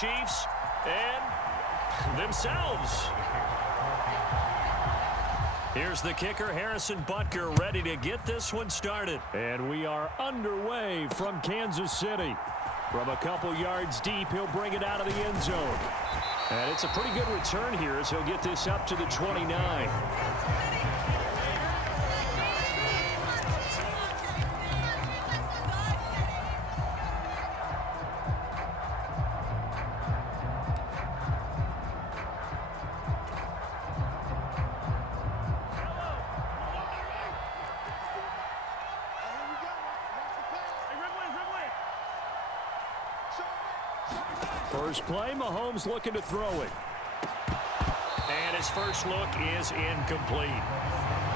Chiefs and themselves. Here's the kicker, Harrison Butker, ready to get this one started. And we are underway from Kansas City. From a couple yards deep, he'll bring it out of the end zone. And it's a pretty good return here as he'll get this up to the 29. First play, Mahomes looking to throw it. And his first look is incomplete.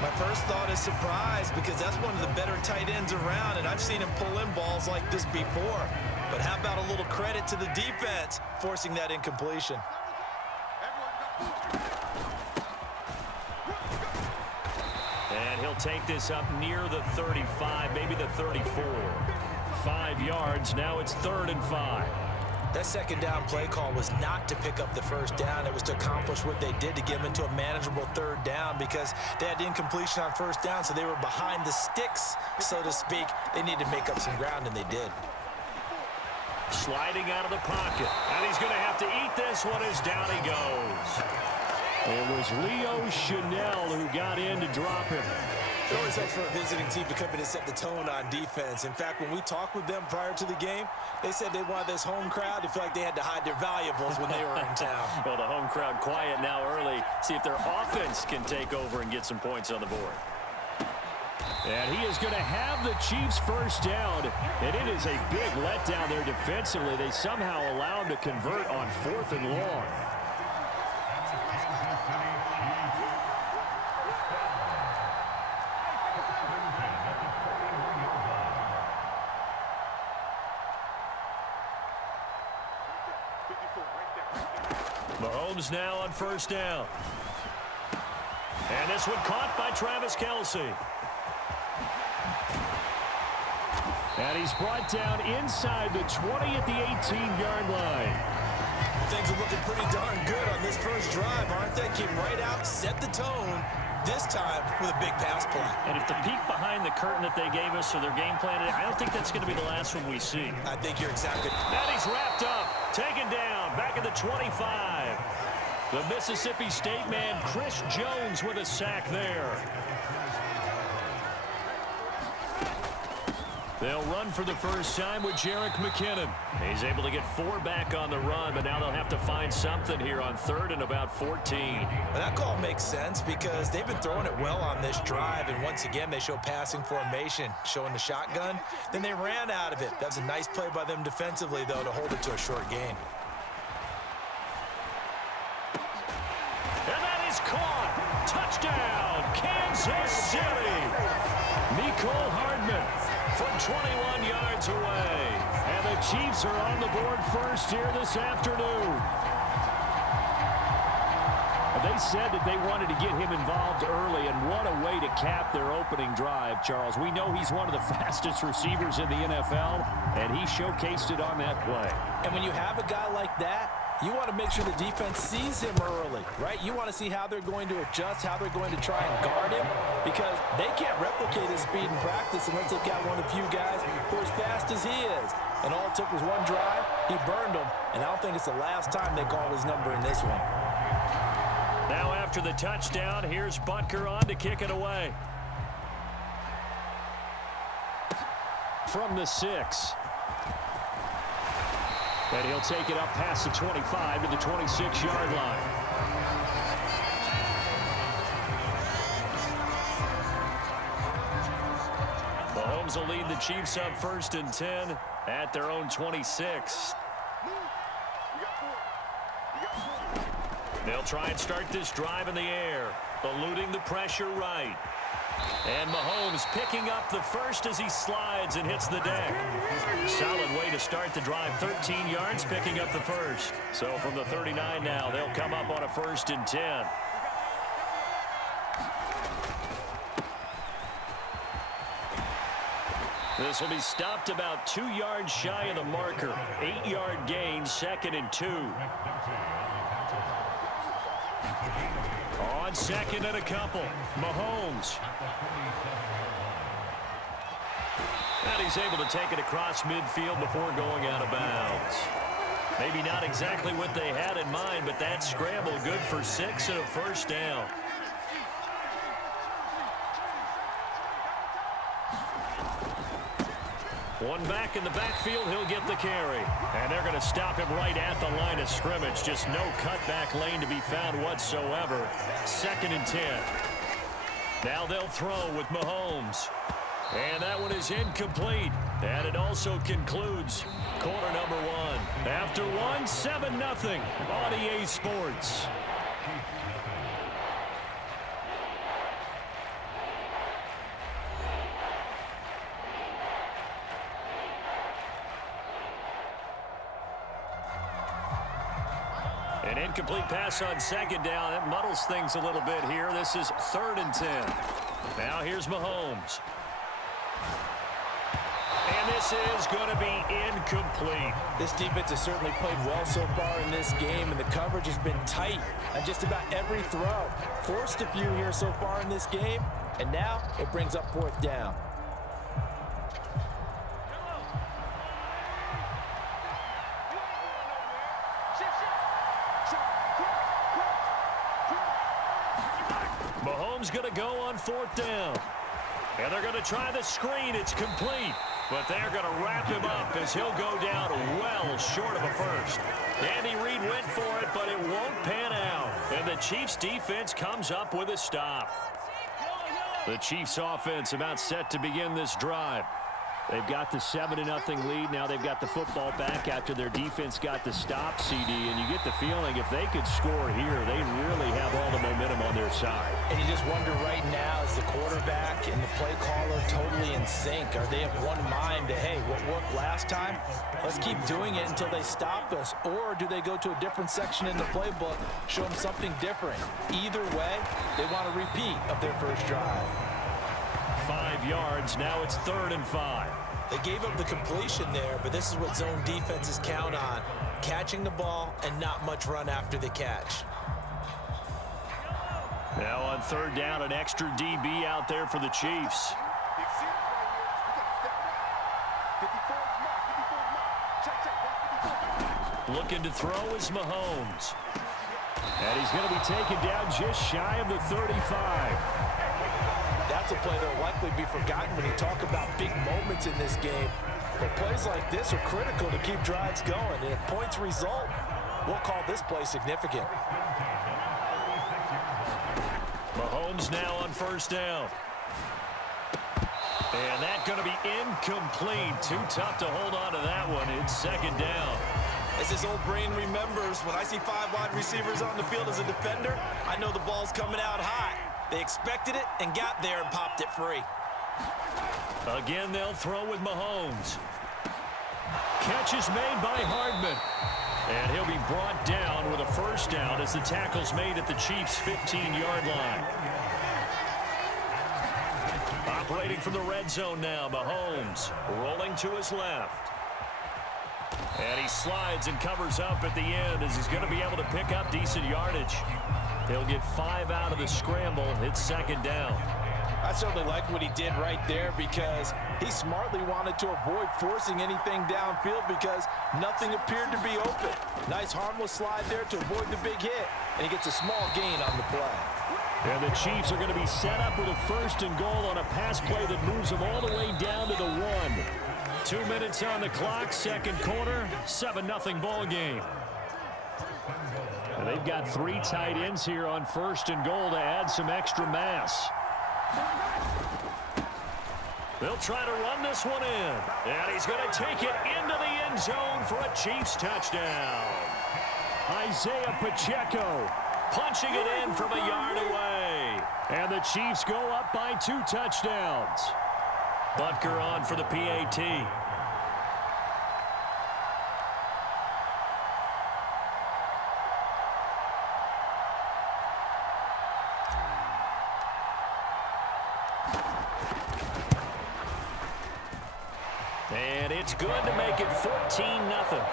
My first thought is surprise because that's one of the better tight ends around, and I've seen him pull in balls like this before. But how about a little credit to the defense forcing that incompletion? And he'll take this up near the 35, maybe the 34. 5 yards, now it's 3rd and 5. That second down play call was not to pick up the first down. It was to accomplish what they did to get them into a manageable 3rd down because they had incompletion on first down, so they were behind the sticks, so to speak. They needed to make up some ground, and they did. Sliding out of the pocket. And he's going to have to eat this one as down he goes. It was Leo Chanel who got in to drop him. It always helps for a visiting team to come in and set the tone on defense. In fact, when we talked with them prior to the game, they said they wanted this home crowd to feel like they had to hide their valuables when they were in town. Well, the home crowd quiet now early. See if their offense can take over and get some points on the board. And he is going to have the Chiefs first down. And it is a big letdown there defensively. They somehow allow him to convert on 4th and long. Mahomes now on first down. And this one caught by Travis Kelce. And he's brought down inside the 20 at the 18-yard line. Things are looking pretty darn good on this first drive, aren't they? Came right out, set the tone, this time with a big pass play. And if the peek behind the curtain that they gave us or their game plan, I don't think that's going to be the last one we see. I think you're exactly right. And he's wrapped up, taken down, back at the 25. The Mississippi State man, Chris Jones, with a sack there. They'll run for the first time with Jerick McKinnon. He's able to get 4 back on the run, but now they'll have to find something here on 3rd and about 14. Well, that call makes sense because they've been throwing it well on this drive, and once again, they show passing formation, showing the shotgun. Then they ran out of it. That was a nice play by them defensively, though, to hold it to a short gain. And that is caught. Touchdown, Kansas City. Mecole Hardman from 21 yards away. And the Chiefs are on the board first here this afternoon. They said that they wanted to get him involved early, and what a way to cap their opening drive, Charles. We know he's one of the fastest receivers in the NFL, and he showcased it on that play. And when you have a guy like that, you want to make sure the defense sees him early, right? You want to see how they're going to adjust, how they're going to try and guard him, because they can't replicate his speed in practice unless they've got one of the few guys who are as fast as he is. And all it took was one drive. He burned them, and I don't think it's the last time they call his number in this one. Now after the touchdown, here's Butker on to kick it away. From the 6. And he'll take it up past the 25 to the 26-yard line. Mahomes will lead the Chiefs up 1st and 10 at their own 26. They'll try and start this drive in the air, eluding the pressure right. And Mahomes picking up the first as he slides and hits the deck. Solid way to start the drive. 13 yards, picking up the first. So from the 39 now, they'll come up on a 1st and 10. This will be stopped about 2 yards shy of the marker. 8-yard gain, 2nd and 2. On 2nd and a couple, Mahomes. And he's able to take it across midfield before going out of bounds. Maybe not exactly what they had in mind, but that scramble good for 6 and a first down. One back in the backfield, he'll get the carry. And they're going to stop him right at the line of scrimmage. Just no cutback lane to be found whatsoever. 2nd and 10. Now they'll throw with Mahomes. And that one is incomplete. And it also concludes quarter number 1. After 1, 7-0 on EA Sports. An incomplete pass on 2nd down. That muddles things a little bit here. This is 3rd and 10. Now here's Mahomes. And this is going to be incomplete. This defense has certainly played well so far in this game, and the coverage has been tight on just about every throw. Forced a few here so far in this game, and now it brings up 4th down. Mahomes going to go on 4th down. And they're going to try the screen. It's complete. But they're going to wrap him up as he'll go down well short of a first. Andy Reid went for it, but it won't pan out. And the Chiefs defense comes up with a stop. The Chiefs offense about set to begin this drive. They've got the 7-0 lead. Now they've got the football back after their defense got the stop, CD. And you get the feeling if they could score here, they really have all the momentum on their side. And you just wonder right now, is the quarterback and the play caller totally in sync? Are they of one mind to, hey, what worked last time? Let's keep doing it until they stop us. Or do they go to a different section in the playbook, show them something different? Either way, they want a repeat of their first drive. 5 yards. Now it's 3rd and 5. They gave up the completion there, but this is what zone defenses count on. Catching the ball and not much run after the catch. Now on 3rd down, an extra DB out there for the Chiefs. Looking to throw is Mahomes. And he's going to be taken down just shy of the 35. That's a play that will likely be forgotten when you talk about big moments in this game. But plays like this are critical to keep drives going. And if points result, we'll call this play significant. Mahomes now on 1st down. And that's going to be incomplete. Too tough to hold on to that one. It's 2nd down. As his old brain remembers, when I see 5 wide receivers on the field as a defender, I know the ball's coming out hot. They expected it and got there and popped it free. Again, they'll throw with Mahomes. Catch is made by Hardman. And he'll be brought down with a 1st down as the tackle's made at the Chiefs' 15-yard line. Operating from the red zone now, Mahomes rolling to his left. And he slides and covers up at the end as he's going to be able to pick up decent yardage. He'll get 5 out of the scramble. It's 2nd down. I certainly like what he did right there because he smartly wanted to avoid forcing anything downfield because nothing appeared to be open. Nice harmless slide there to avoid the big hit, and he gets a small gain on the play. And the Chiefs are going to be set up with a 1st and goal on a pass play that moves them all the way down to the 1. 2 minutes on the clock, 2nd quarter, 7-0 ball game. And they've got 3 tight ends here on 1st and goal to add some extra mass. They'll try to run this one in. And he's going to take it into the end zone for a Chiefs touchdown. Isaiah Pacheco punching it in from a yard away. And the Chiefs go up by 2 touchdowns. Butker on for the PAT. good to make it 14-0.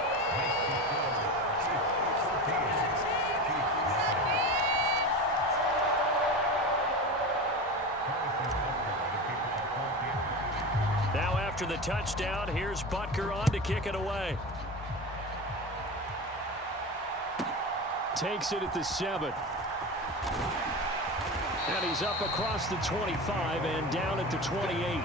Now after the touchdown, here's Butker on to kick it away. Takes it at the 7. And he's up across the 25 and down at the 28.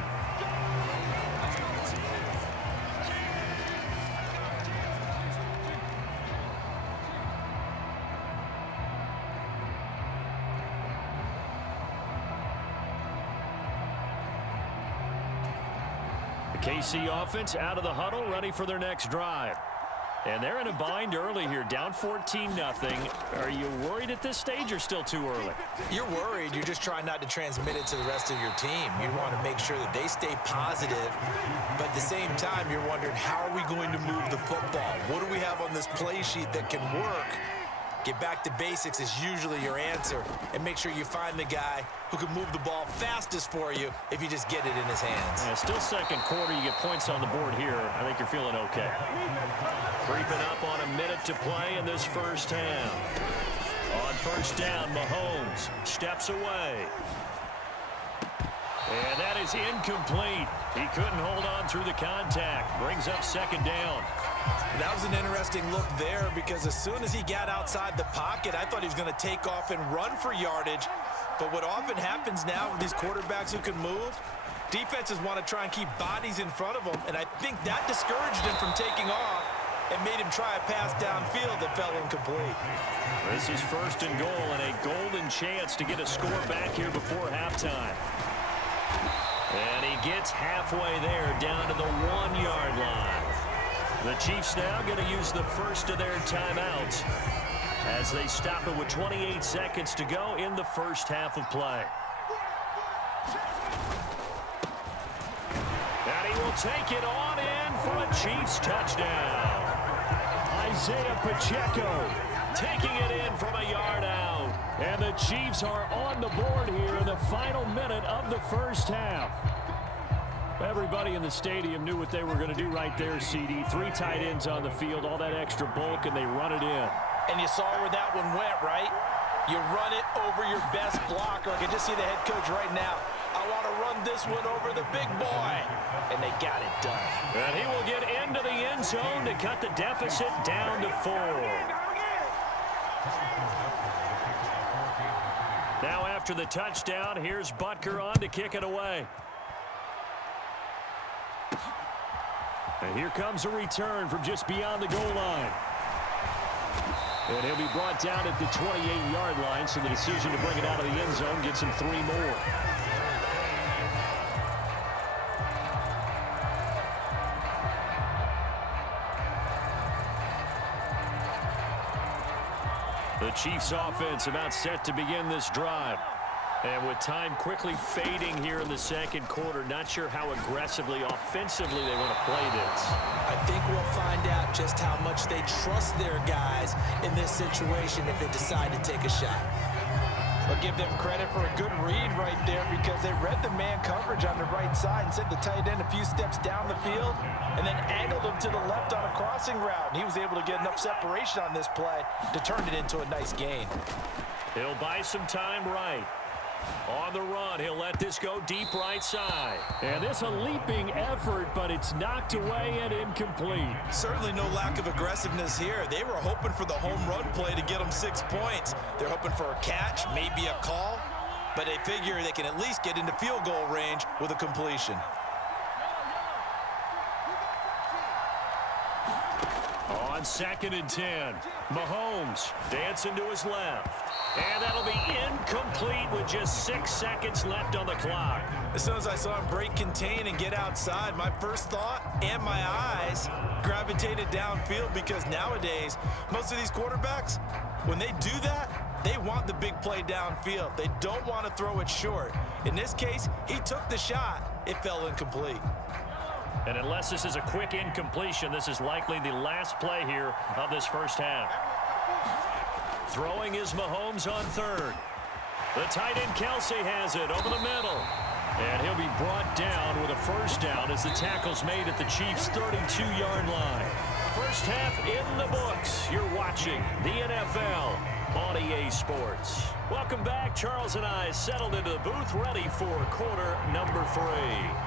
The KC offense out of the huddle, ready for their next drive. And they're in a bind early here, down 14-0. Are you worried at this stage or still too early? You're worried. You're just trying not to transmit it to the rest of your team. You want to make sure that they stay positive. But at the same time, you're wondering, how are we going to move the football? What do we have on this play sheet that can work? Get back to basics is usually your answer. And make sure you find the guy who can move the ball fastest for you if you just get it in his hands. Yeah, still second quarter. You get points on the board here. I think you're feeling okay. Creeping up on a minute to play in this first half. On first down, Mahomes steps away. And that is incomplete. He couldn't hold on through the contact. Brings up second down. That was an interesting look there because as soon as he got outside the pocket, I thought he was going to take off and run for yardage. But what often happens now with these quarterbacks who can move, defenses want to try and keep bodies in front of them, and I think that discouraged him from taking off and made him try a pass downfield that fell incomplete. This is first and goal and a golden chance to get a score back here before halftime. And he gets halfway there down to the 1-yard line. The Chiefs now going to use the first of their timeouts as they stop it with 28 seconds to go in the first half of play. And he will take it on in for a Chiefs touchdown. Isaiah Pacheco taking it in from a yard out. And the Chiefs are on the board here in the final minute of the first half. Everybody in the stadium knew what they were going to do right there, CD. 3 tight ends on the field, all that extra bulk, and they run it in. And you saw where that one went, right? You run it over your best blocker. I can just see the head coach right now. I want to run this one over the big boy. And they got it done. And he will get into the end zone to cut the deficit down to 4. Now after the touchdown, here's Butker on to kick it away. And here comes a return from just beyond the goal line. And he'll be brought down at the 28-yard line, so the decision to bring it out of the end zone gets him 3 more. The Chiefs offense about set to begin this drive. And with time quickly fading here in the second quarter, not sure how aggressively, offensively they want to play this. I think we'll find out just how much they trust their guys in this situation if they decide to take a shot. I'll give them credit for a good read right there because they read the man coverage on the right side and sent the tight end a few steps down the field and then angled him to the left on a crossing route. And he was able to get enough separation on this play to turn it into a nice gain. He'll buy some time right. On the run, he'll let this go deep right side. And this a leaping effort, but it's knocked away and incomplete. Certainly no lack of aggressiveness here. They were hoping for the home run play to get them 6 points. They're hoping for a catch, maybe a call, but they figure they can at least get into field goal range with a completion. On 2nd and 10, Mahomes dancing to his left. And that'll be incomplete with just 6 seconds left on the clock. As soon as I saw him break contain and get outside, my first thought and my eyes gravitated downfield because nowadays, most of these quarterbacks, when they do that, they want the big play downfield. They don't want to throw it short. In this case, he took the shot. It fell incomplete. And unless this is a quick incompletion, this is likely the last play here of this first half. Throwing is Mahomes on 3rd. The tight end Kelsey has it over the middle. And he'll be brought down with a first down as the tackle's made at the Chiefs' 32-yard line. First half in the books. You're watching the NFL on EA Sports. Welcome back. Charles and I settled into the booth, ready for quarter number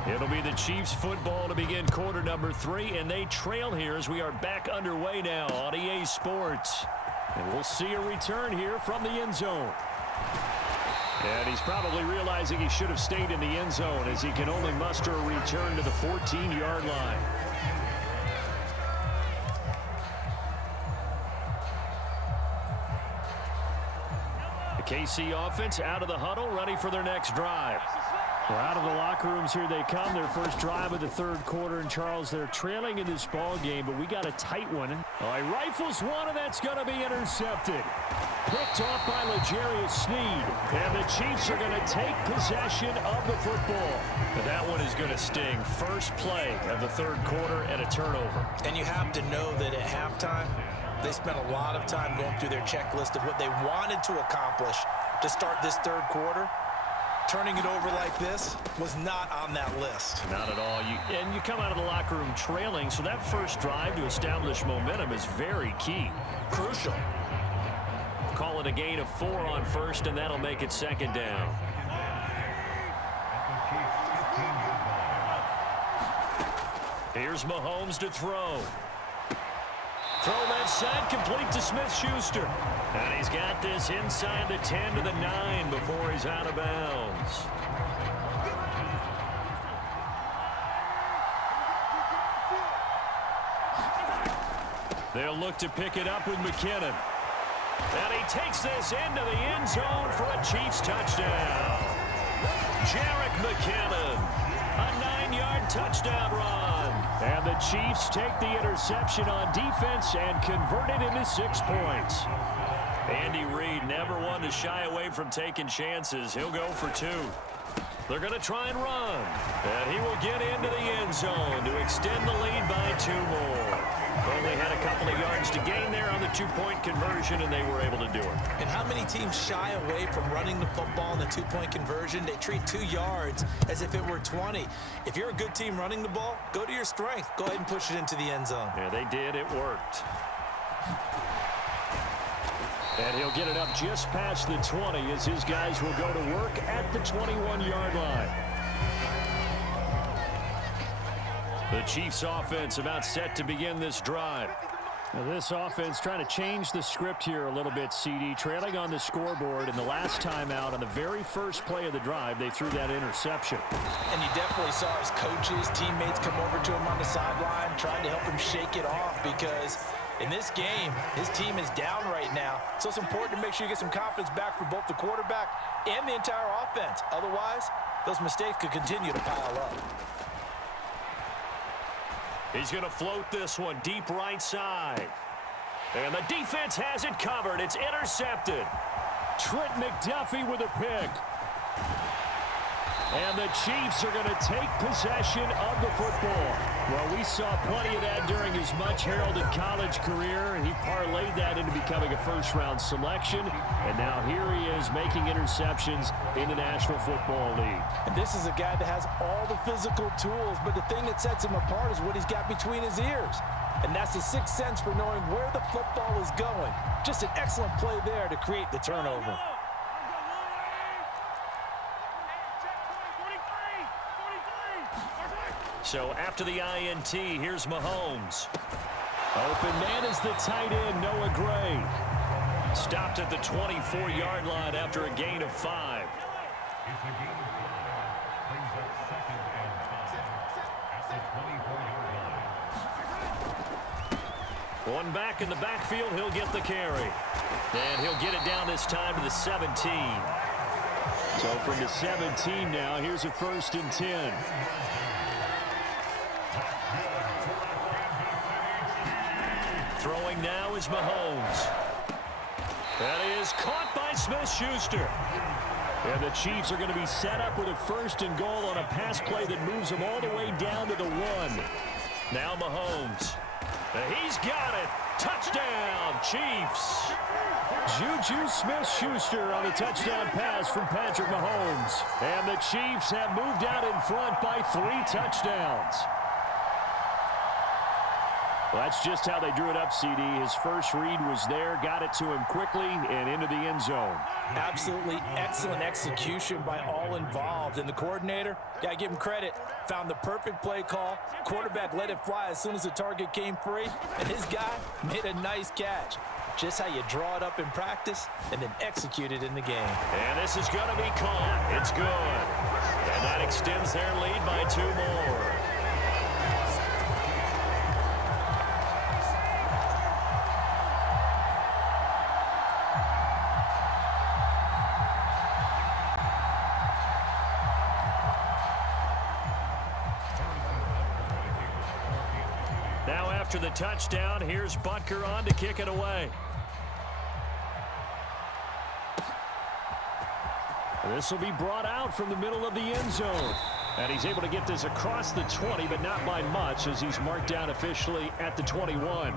3. It'll be the Chiefs football to begin quarter number 3, and they trail here as we are back underway now on EA Sports. And we'll see a return here from the end zone. And he's probably realizing he should have stayed in the end zone as he can only muster a return to the 14-yard line. The KC offense out of the huddle, ready for their next drive. Well, out of the locker rooms here they come. Their first drive of the third quarter. And, Charles, they're trailing in this ball game, but we got a tight one. Oh, he rifles one, and that's going to be intercepted. Picked off by L'Jarius Sneed. And the Chiefs are going to take possession of the football. But that one is going to sting. First play of the third quarter and a turnover. And you have to know that at halftime, they spent a lot of time going through their checklist of what they wanted to accomplish to start this third quarter. Turning it over like this was not on that list. Not at all. You come out of the locker room trailing, so that first drive to establish momentum is very key. Crucial. Call it a gain of 4 on first, and that'll make it second down. Here's Mahomes to throw. Throw left side, complete to Smith-Schuster. And he's got this inside the 10 to the 9 before he's out of bounds. They'll look to pick it up with McKinnon. And he takes this into the end zone for a Chiefs touchdown. Jerick McKinnon, a 9-yard touchdown run. And the Chiefs take the interception on defense and convert it into 6 points. Andy Reid never one to shy away from taking chances. He'll go for 2. They're going to try and run. And he will get into the end zone to extend the lead by 2 more. Only had a couple of yards to gain there on the 2-point conversion, and they were able to do it. And how many teams shy away from running the football in the 2-point conversion? They treat 2 yards as if it were 20. If you're a good team running the ball, go to your strength. Go ahead and push it into the end zone. Yeah, they did. It worked. And he'll get it up just past the 20 as his guys will go to work at the 21-yard line. The Chiefs offense about set to begin this drive. Now this offense trying to change the script here a little bit, CD. Trailing on the scoreboard, and the last time out on the very first play of the drive, they threw that interception. And you definitely saw his coaches, teammates come over to him on the sideline, trying to help him shake it off because in this game, his team is down right now. So it's important to make sure you get some confidence back for both the quarterback and the entire offense. Otherwise, those mistakes could continue to pile up. He's going to float this one deep right side. And the defense has it covered. It's intercepted. Trent McDuffie with a pick. And the Chiefs are going to take possession of the football. Well, we saw plenty of that during his much-heralded college career. He parlayed that into becoming a first-round selection. And now here he is making interceptions in the National Football League. And this is a guy that has all the physical tools, but the thing that sets him apart is what he's got between his ears. And that's the sixth sense for knowing where the football is going. Just an excellent play there to create the turnover. So after the INT, here's Mahomes. Open man is the tight end, Noah Gray. Stopped at the 24-yard line after a gain of 5. One back in the backfield, he'll get the carry. And he'll get it down this time to the 17. So from the 17 now, here's a 1st and 10. Throwing now is Mahomes. That is caught by Smith-Schuster. And the Chiefs are going to be set up with a 1st and goal on a pass play that moves them all the way down to the 1. Now Mahomes. He's got it. Touchdown, Chiefs. Juju Smith-Schuster on the touchdown pass from Patrick Mahomes. And the Chiefs have moved out in front by 3 touchdowns. Well, that's just how they drew it up, CD. His first read was there, got it to him quickly, and into the end zone. Absolutely excellent execution by all involved. And the coordinator, got to give him credit, found the perfect play call. Quarterback let it fly as soon as the target came free, and his guy made a nice catch. Just how you draw it up in practice and then execute it in the game. And this is going to be caught. It's good. And that extends their lead by 2 more. Now after the touchdown, here's Butker on to kick it away. This will be brought out from the middle of the end zone. And he's able to get this across the 20, but not by much, as he's marked down officially at the 21.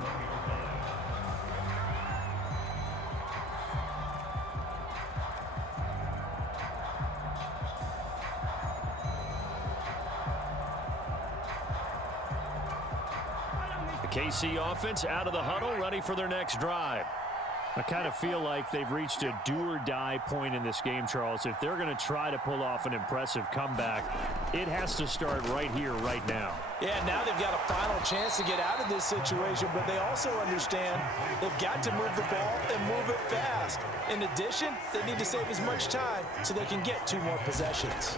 The KC offense out of the huddle, ready for their next drive. I kind of feel like they've reached a do-or-die point in this game, Charles. If they're going to try to pull off an impressive comeback, it has to start right here, right now. Yeah, now they've got a final chance to get out of this situation, but they also understand they've got to move the ball and move it fast. In addition, they need to save as much time so they can get 2 more possessions.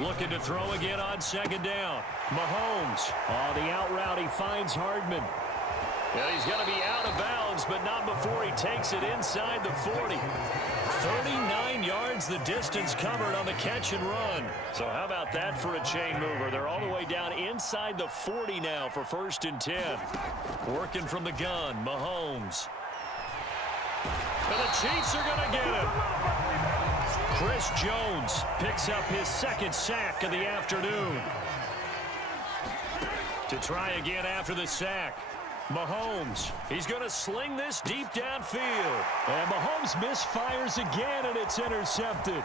Looking to throw again on second down. Mahomes. Oh, the out route, he finds Hardman. Yeah, he's going to be out of bounds, but not before he takes it inside the 40. 39 yards the distance covered on the catch and run. So how about that for a chain mover? They're all the way down inside the 40 now for 1st and 10. Working from the gun, Mahomes. And the Chiefs are going to get him. Chris Jones picks up his 2nd sack of the afternoon. To try again after the sack. Mahomes, he's going to sling this deep downfield. And Mahomes misfires again, and it's intercepted.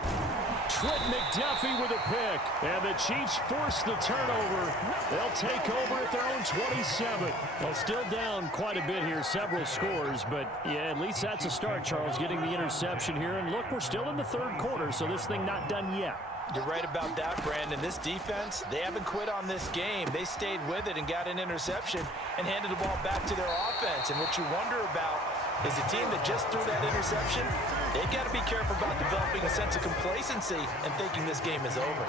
Trent McDuffie with a pick. And the Chiefs force the turnover. They'll take over at their own 27. Well, still down quite a bit here, several scores. But, yeah, at least that's a start, Charles, getting the interception here. And, look, we're still in the 3rd quarter, so this thing not done yet. You're right about that, Brandon. This defense, they haven't quit on this game. They stayed with it and got an interception and handed the ball back to their offense. And what you wonder about is a team that just threw that interception, they've got to be careful about developing a sense of complacency and thinking this game is over.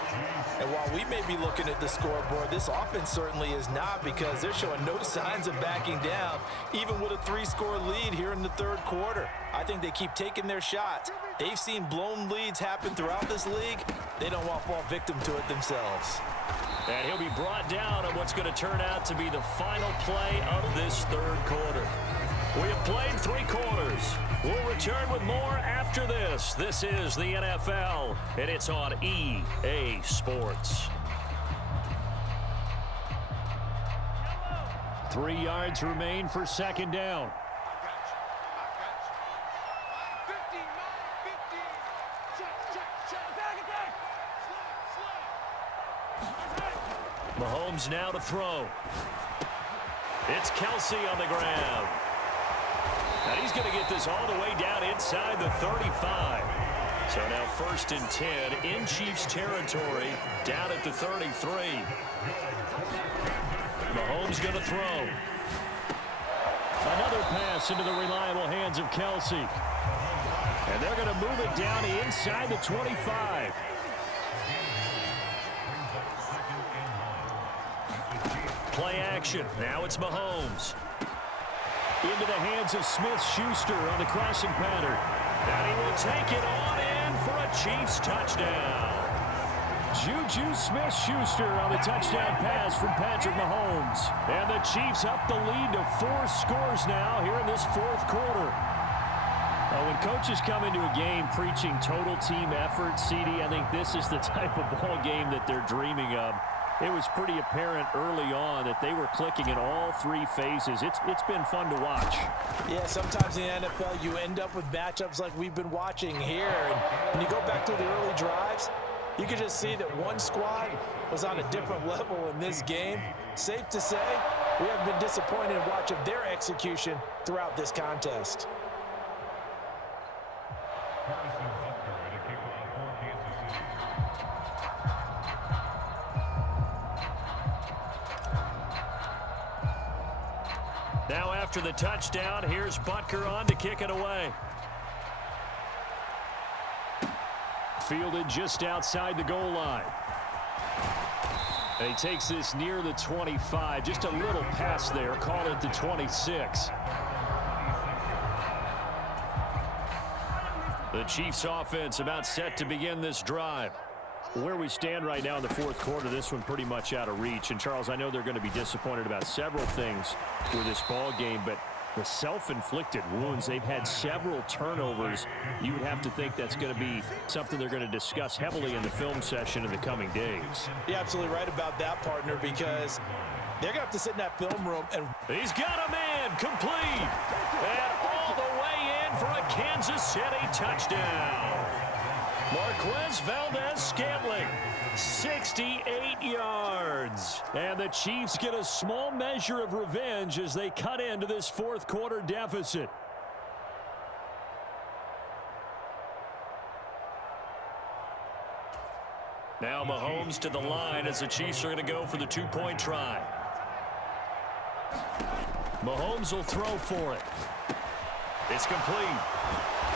And while we may be looking at the scoreboard, this offense certainly is not, because they're showing no signs of backing down, even with a 3-score lead here in the 3rd quarter. I think they keep taking their shots. They've seen blown leads happen throughout this league. They don't want to fall victim to it themselves. And he'll be brought down on what's going to turn out to be the final play of this 3rd quarter. We have played 3 quarters. We'll return with more after this. This is the NFL, and it's on EA Sports. 3 yards remain for 2nd down. Mahomes now to throw. It's Kelsey on the ground. And he's going to get this all the way down inside the 35. So now 1st and 10 in Chiefs territory, down at the 33. Mahomes going to throw. Another pass into the reliable hands of Kelsey. And they're going to move it down inside the 25. Play action. Now it's Mahomes. Into the hands of Smith-Schuster on the crossing pattern. And he will take it on in for a Chiefs touchdown. Juju Smith-Schuster on the touchdown pass from Patrick Mahomes. And the Chiefs up the lead to 4 scores now here in this 4th quarter. When coaches come into a game preaching total team effort, CD, I think this is the type of ball game that they're dreaming of. It was pretty apparent early on that they were clicking in all three phases. It's been fun to watch. Yeah, sometimes in the NFL you end up with matchups like we've been watching here. And when you go back to the early drives, you can just see that one squad was on a different level in this game. Safe to say, we have been disappointed in watching their execution throughout this contest. Now after the touchdown, here's Butker on to kick it away. Fielded just outside the goal line. He takes this near the 25. Just a little pass there. Call it the 26. The Chiefs offense about set to begin this drive. Where we stand right now in the fourth quarter, this one pretty much out of reach. And, Charles, I know they're going to be disappointed about several things with this ball game, but the self-inflicted wounds, they've had several turnovers. You would have to think that's going to be something they're going to discuss heavily in the film session in the coming days. You're absolutely right about that, partner, because they're going to have to sit in that film room and... He's got a man complete. And all the way in for a Kansas City touchdown. Marquez Valdez-Scantling, 68 yards. And the Chiefs get a small measure of revenge as they cut into this fourth quarter deficit. Now Mahomes to the line as the Chiefs are going to go for the two-point try. Mahomes will throw for it. It's complete.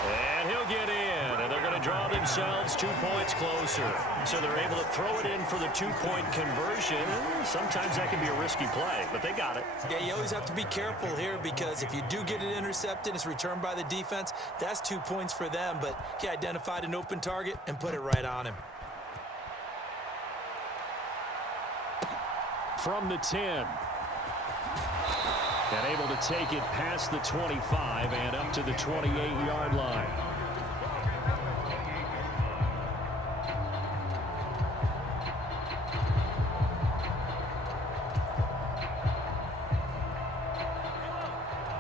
And he'll get in, and they're going to draw themselves 2 points closer. So they're able to throw it in for the two-point conversion. Sometimes that can be a risky play, but they got it. Yeah, you always have to be careful here because if you do get it intercepted, it's returned by the defense, that's 2 points for them. But he identified an open target and put it right on him. From the 10. And able to take it past the 25 and up to the 28-yard line.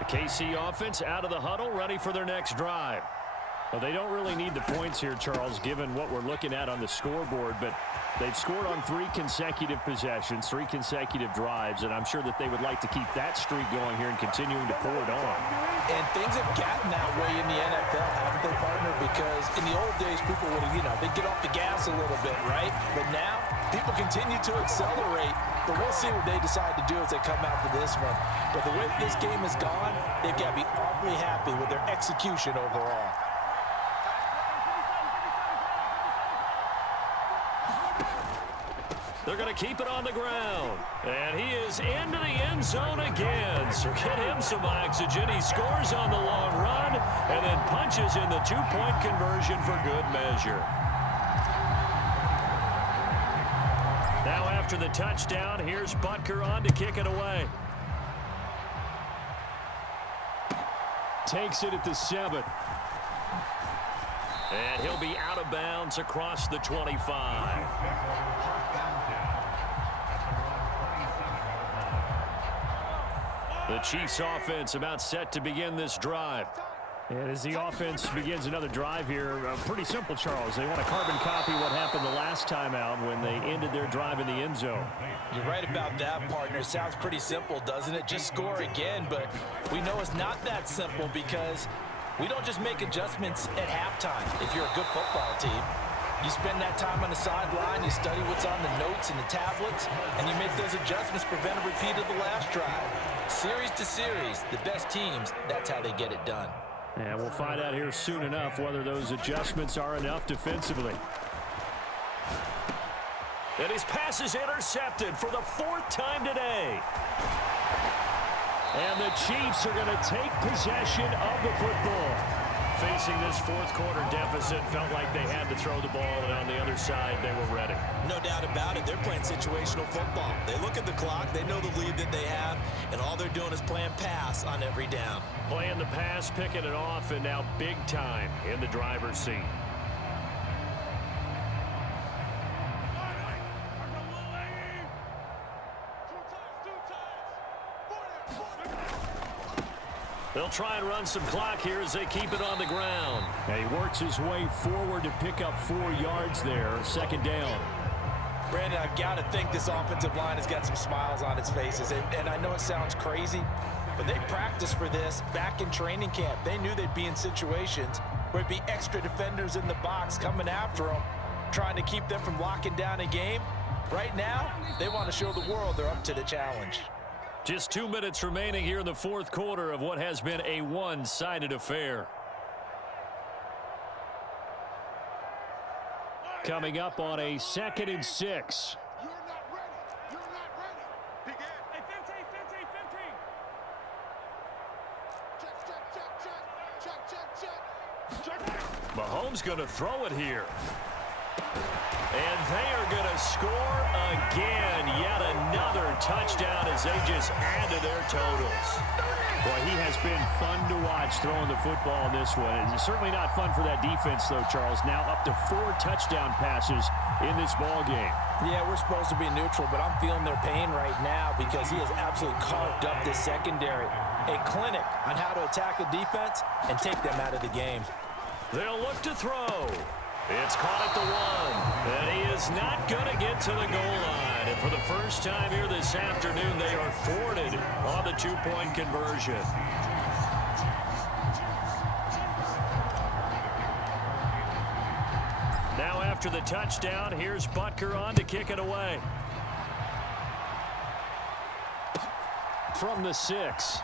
The KC offense out of the huddle, ready for their next drive. Well, they don't really need the points here, Charles, given what we're looking at on the scoreboard, but they've scored on 3 consecutive possessions, 3 consecutive drives, and I'm sure that they would like to keep that streak going here and continuing to pour it on. And things have gotten that way in the NFL, haven't they, partner? Because in the old days, people would, they'd get off the gas a little bit, right? But now, people continue to accelerate, but we'll see what they decide to do as they come out for this one. But the way this game has gone, they've got to be awfully happy with their execution overall. They're going to keep it on the ground. And he is into the end zone again. So get him some oxygen. He scores on the long run and then punches in the two-point conversion for good measure. Now after the touchdown, here's Butker on to kick it away. Takes it at the 7. And he'll be out of bounds across the 25. The Chiefs offense about set to begin this drive. And as the offense begins another drive here, pretty simple, Charles. They want to carbon copy what happened the last time out when they ended their drive in the end zone. You're right about that, partner. It sounds pretty simple, doesn't it? Just score again, but we know it's not that simple because we don't just make adjustments at halftime if you're a good football team. You spend that time on the sideline, you study what's on the notes and the tablets, and you make those adjustments, prevent a repeat of the last drive. Series to series, the best teams, that's how they get it done. And we'll find out here soon enough whether those adjustments are enough defensively. And his pass is intercepted for the 4th time today. And the Chiefs are going to take possession of the football. Facing this fourth quarter deficit, felt like they had to throw the ball, and on the other side, they were ready. No doubt about it. They're playing situational football. They look at the clock, they know the lead that they have, and all they're doing is playing pass on every down. Playing the pass, picking it off, and now big time in the driver's seat. try and run some clock here as they keep it on the ground. And he works his way forward to pick up 4 yards there. 2nd down. Brandon, I've got to think this offensive line has got some smiles on its faces. And I know it sounds crazy, but they practiced for this back in training camp. They knew they'd be in situations where it'd be extra defenders in the box coming after them, trying to keep them from locking down a game. Right now, they want to show the world they're up to the challenge. Just 2 minutes remaining here in the 4th quarter of what has been a one-sided affair. Coming up on a 2nd and 6. You're not ready. You're not ready. Begin. Hey, 15, 15, 15. Check, check, check, check. Check, check, check. Mahomes going to throw it here. And they are going to score again. Yet another touchdown as they just add to their totals. Boy, he has been fun to watch throwing the football in this one. It's certainly not fun for that defense, though, Charles. Now up to 4 touchdown passes in this ball game. Yeah, we're supposed to be neutral, but I'm feeling their pain right now because he has absolutely carved up this secondary. A clinic on how to attack a defense and take them out of the game. They'll look to throw. It's caught at the 1. And he is not going to get to the goal line. And for the first time here this afternoon, they are thwarted on the 2-point conversion. Now after the touchdown, here's Butker on to kick it away. From the 6.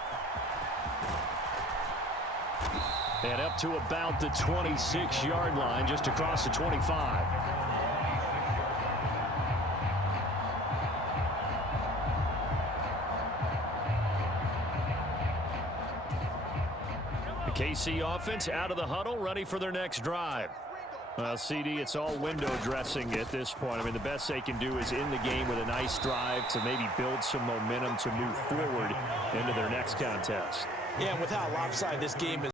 And up to about the 26-yard line, just across the 25. The KC offense out of the huddle, ready for their next drive. Well, CD, it's all window dressing at this point. I mean, the best they can do is in the game with a nice drive to maybe build some momentum to move forward into their next contest. Yeah, and with how lopsided this game is,